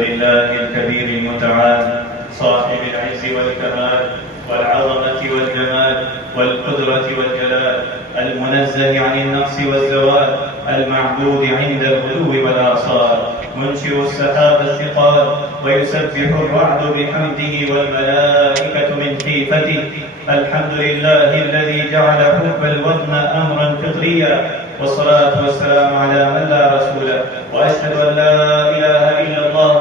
لله الكبير المتعال صاحب العز والكمال والعظمة والجمال والقدرة والجلال، المنزه عن النقص والزوال، المعبود عند الغلو والآصال، منشئ السحاب الثقال، ويسبح الرعد بحمده والملائكة من خيفته. الحمد لله الذي جعل حب الوطن أمرا فطريا، والصلاة والسلام على من لا رسول له، وأشهد أن لا إله إلا الله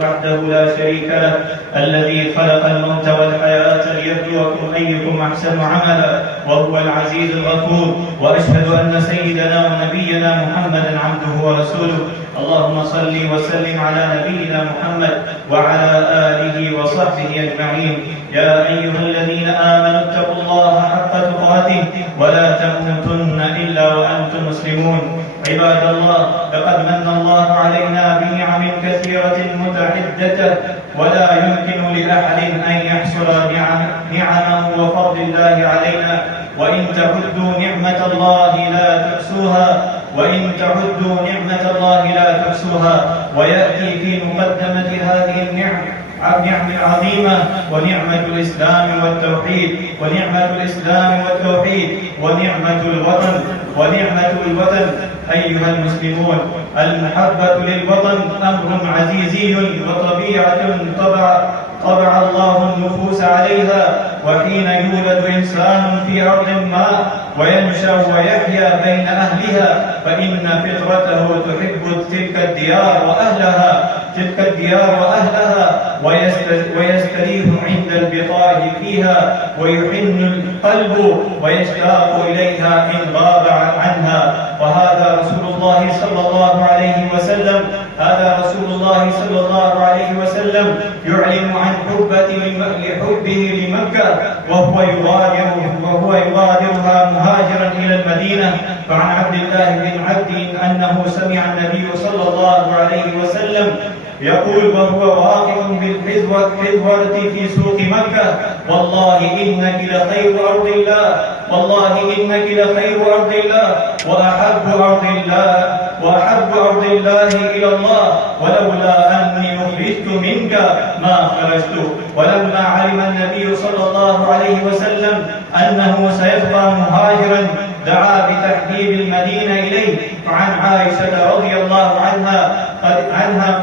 وحده لا شريك له، الذي خلق الموت والحياة ليبلوكم أيكم أحسن عملا، وهو العزيز الغفور. وأشهد أن سيدنا ونبينا محمدا عبده ورسوله. اللهم صل وسلم على نبينا محمد وعلى آله وصحبه أجمعين. يا أيها الذين آمنوا اتقوا الله حق تقاته ولا تموتن إلا وأنتم مسلمون. عباد الله، لقد من الله علينا بنعم كثيرة متعددة، ولا يمكن لأحد أن يحصر نعمه وفضل الله علينا. وإن تعدوا نعمة الله لا تحصوها، وإن تعدوا نعمة الله لا تحصوها. ويأتي في مقدمة هذه النعم عظيمة، ونعمة الإسلام والتوحيد، ونعمة الإسلام والتوحيد، ونعمة الوطن، ونعمة الوطن. أيها المسلمون، المحبة للوطن أمر عزيزي وطبيعة طبع الله النفوس عليها. وحين يولد إنسان في أرض ما وينشأ ويحيا بين أهلها، فإن فطرته تحب تلك الديار وأهلها، ويستريح عند البقاء فيها، ويحن القلب ويشتاق إليها إن غاب عنها. وهذا رسول الله صلى الله عليه وسلم يعلن عن حبه لمكة، وهو يغادرها مهاجرا إلى المدينة. فعن عبد الله بن عبد أنه سمع النبي صلى الله عليه وسلم يقول وهو واقع بالحذوة في سوق مكة: والله إنك لخير أرض الله، والله إنك لخير أرض الله، وأحب أرض الله إلى الله، ولولا أني أخرجت منك ما خرجت. ولما علم النبي صلى الله عليه وسلم أنه سيبقى مهاجرا دعا بتحبيب المدينة إليه. فعن عائشة رضي الله عنها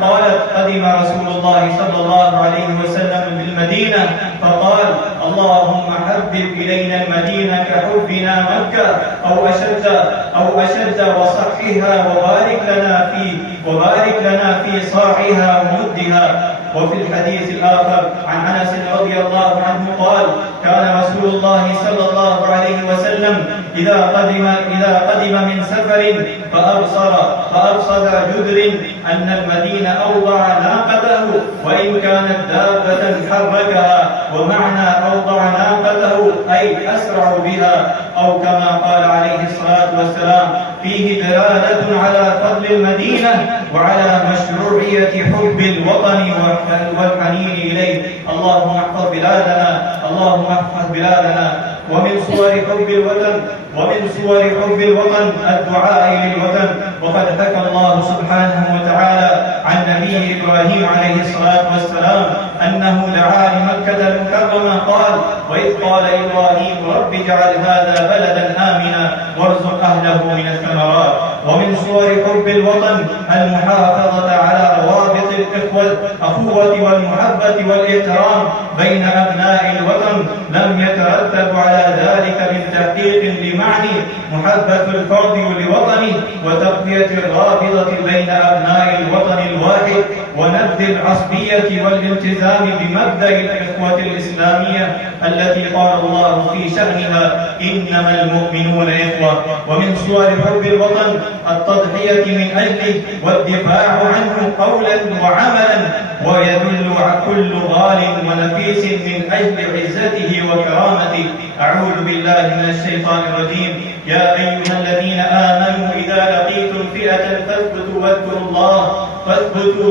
قالت: قدم رسول الله صلى الله عليه وسلم بالمدينة فقال: اللهم حبب إلينا المدينة كحبنا مكة أو أشد، وصحها وبارك لنا في صاعها ومدها. وفي الحديث الآخر عن أنس رضي الله عنه قال: كان رسول الله صلى الله عليه وسلم إذا قدم من سفر فأبصر جدر أن المدينة أوضع ناقته، وإن كانت دابة حركها، ومعنى أوضع ناقته أي أسرع بها، أو كما قال عليه الصلاة والسلام. فيه دلالة على فضل المدينة وعلى مشروعية حب الوطن والحنين إليه. اللهم احفظ بلادنا. ومن صور حب الوطن الدعاء للوطن. وقد حكى الله سبحانه وتعالى عن نبيه إبراهيم عليه الصلاة والسلام أنه دعا لمكة المكرمة قال: وإذ قال إبراهيم رب اجعل هذا بلدا آمنا وارزق أهله من الثمرات. ومن صور حب الوطن المحافظة على روابط الأخوة والمحبة والاحترام بين أبناء الوطن. لم يترتب على ذلك من تحقيق لمعنى محبة الفرد لوطنه وتقوية الرابطة بين أبناء الوطن الواحد ونبذ العصبية والالتزام بمبدأ الإخوة الإسلامية التي قال الله في شأنها: إنما المؤمنون إخوة. ومن صور حب الوطن التضحية من أجله والدفاع عنه قولا وعملا، ويذل كل غال ونفيس من أجل عزته وكرامته. أعوذ بالله من الشيطان الرجيم. يا أيها الذين آمنوا إذا لقيتم فئة فاثبتوا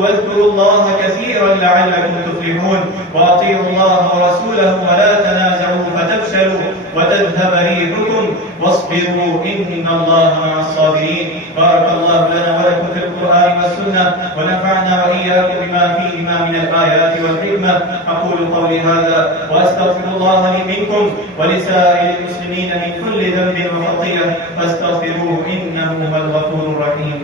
واذكروا الله كثيرا لعلكم تفلحون. وأطيعوا الله ورسوله ولا تنازعوا فتفشلوا وتذهب ريحكم واصبروا إن الله مع الصابرين. بارك الله لنا ولكم في القرآن والسنة، ونفعنا وإياكم بما فيهما من الآيات والحكمة. أقول قولي هذا وأستغفر الله لي منكم ولسائر المسلمين من كل ذنب وخطيئة، فاستغفروه إنه هو الغفور الرحيم.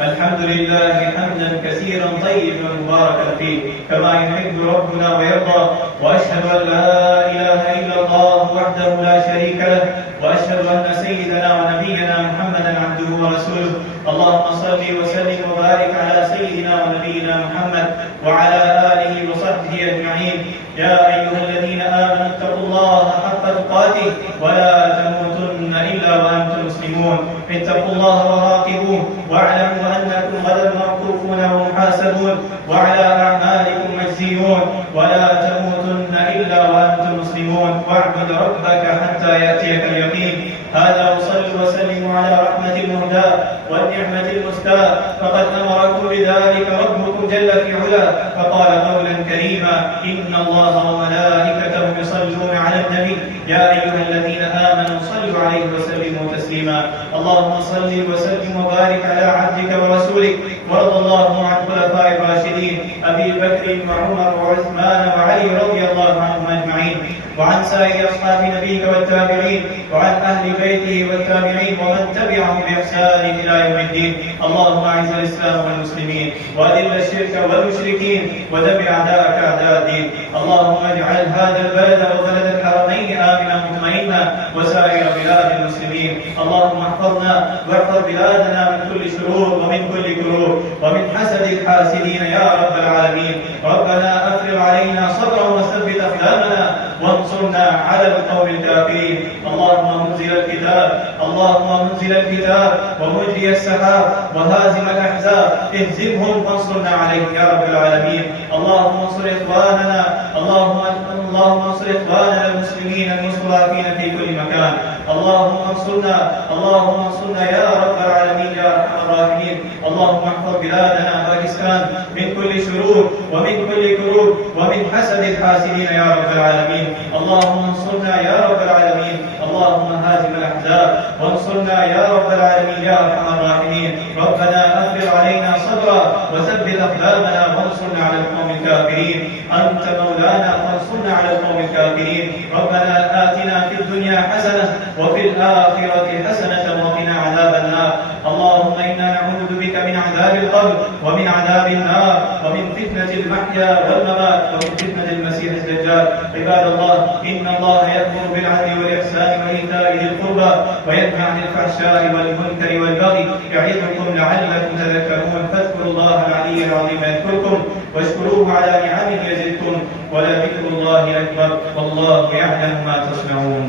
الحمد لله حمدا كثيرا طيبا مباركا فيه كما يحب ربنا ويرضى. واشهد ان لا اله الا الله وحده لا شريك له، واشهد ان سيدنا ونبينا محمدا عبده ورسوله. اللهم صل وسلم وبارك على سيدنا ونبينا محمد وعلى اله وصحبه اجمعين. يا ايها الذين امنوا اتقوا الله حق تقاته ولا تموتن الا وانتم مسلمون. اتقوا الله وراقبوه واعلموا انكم غدا موقوفون ومحاسبون وعلى اعمالكم مجزيون. ولا تموتن الا وانتم مسلمون، واعبد ربك حتى ياتيك اليقين. هذا وصلوا وسلموا على رحمه المهداه والنعمه المستاه، فقد امركم بذلك ربكم جل في علاه، فقال قولا كريما: ان الله وملائكته يصلون على النبي يا ايها الذين امنوا صلوا عليه وسلموا تسليما. اللهم صل وسلم وبارك على عبدك ورسولك، وارض اللهم عن خلفاء الراشدين ابي بكر وعمر وعثمان وعلي رضي الله عنهم اجمعين، وعن سائر اصحاب نبيك والتابعين، وعن اهل بيته والتابعين ومن تبعهم باحسان الى يوم الدين. اللهم اعز الاسلام والمسلمين واذل الشرك والمشركين ودمر اعداءك اعداء الدين. اللهم اجعل هذا البلد وبلد الحرمين امنا مطمئنا وسائر بلاد المسلمين. اللهم احفظنا واحفظ بلادنا من كل شرور ومن كل كروب ومن حسد الحاسدين يا رب العالمين. ربنا افرغ علينا صبرا وثبت اقدامنا وانصرنا على القوم الكافرين. اللهم منزل الكتاب ومجري السحاب وهازم الاحزاب، اهزمهم وانصرنا عليهم يا رب العالمين. اللهم انصر اخواننا المسلمين المستضعفين في كل مكان. اللهم انصرنا يا رب العالمين يا ارحم الراحمين. اللهم احفظ بلادنا باكستان من كل شرور ومن كل كروب ومن حسد الحاسدين يا رب العالمين. اللهم انصرنا يا رب العالمين. اللهم هازم الاحزاب وانصرنا يا رب العالمين يا ارحم الراحمين. ربنا افرغ علينا صبرا وثبت اقدامنا وانصرنا على القوم الكافرين. انت مولانا فانصرنا على القوم الكافرين. ربنا آتنا في الدنيا حسنه وفي الاخره حسنه وقنا عذاب النار. اللهم انا نعوذ بك من عذاب القبر ومن عذاب النار ومن فتنه المحيا والممات ومن فتنه المسيح الدجال. عباد الله، ان الله يأمر بالعدل والاحسان وايتاء ذي القربى وينهى عن الفحشاء والمنكر والبغي يعظكم لعلكم تذكرون. فاذكروا الله العلي العظيم يذكركم واشكروه على نعمه يزدكم ولذكر الله اكبر والله يعلم ما تصنعون.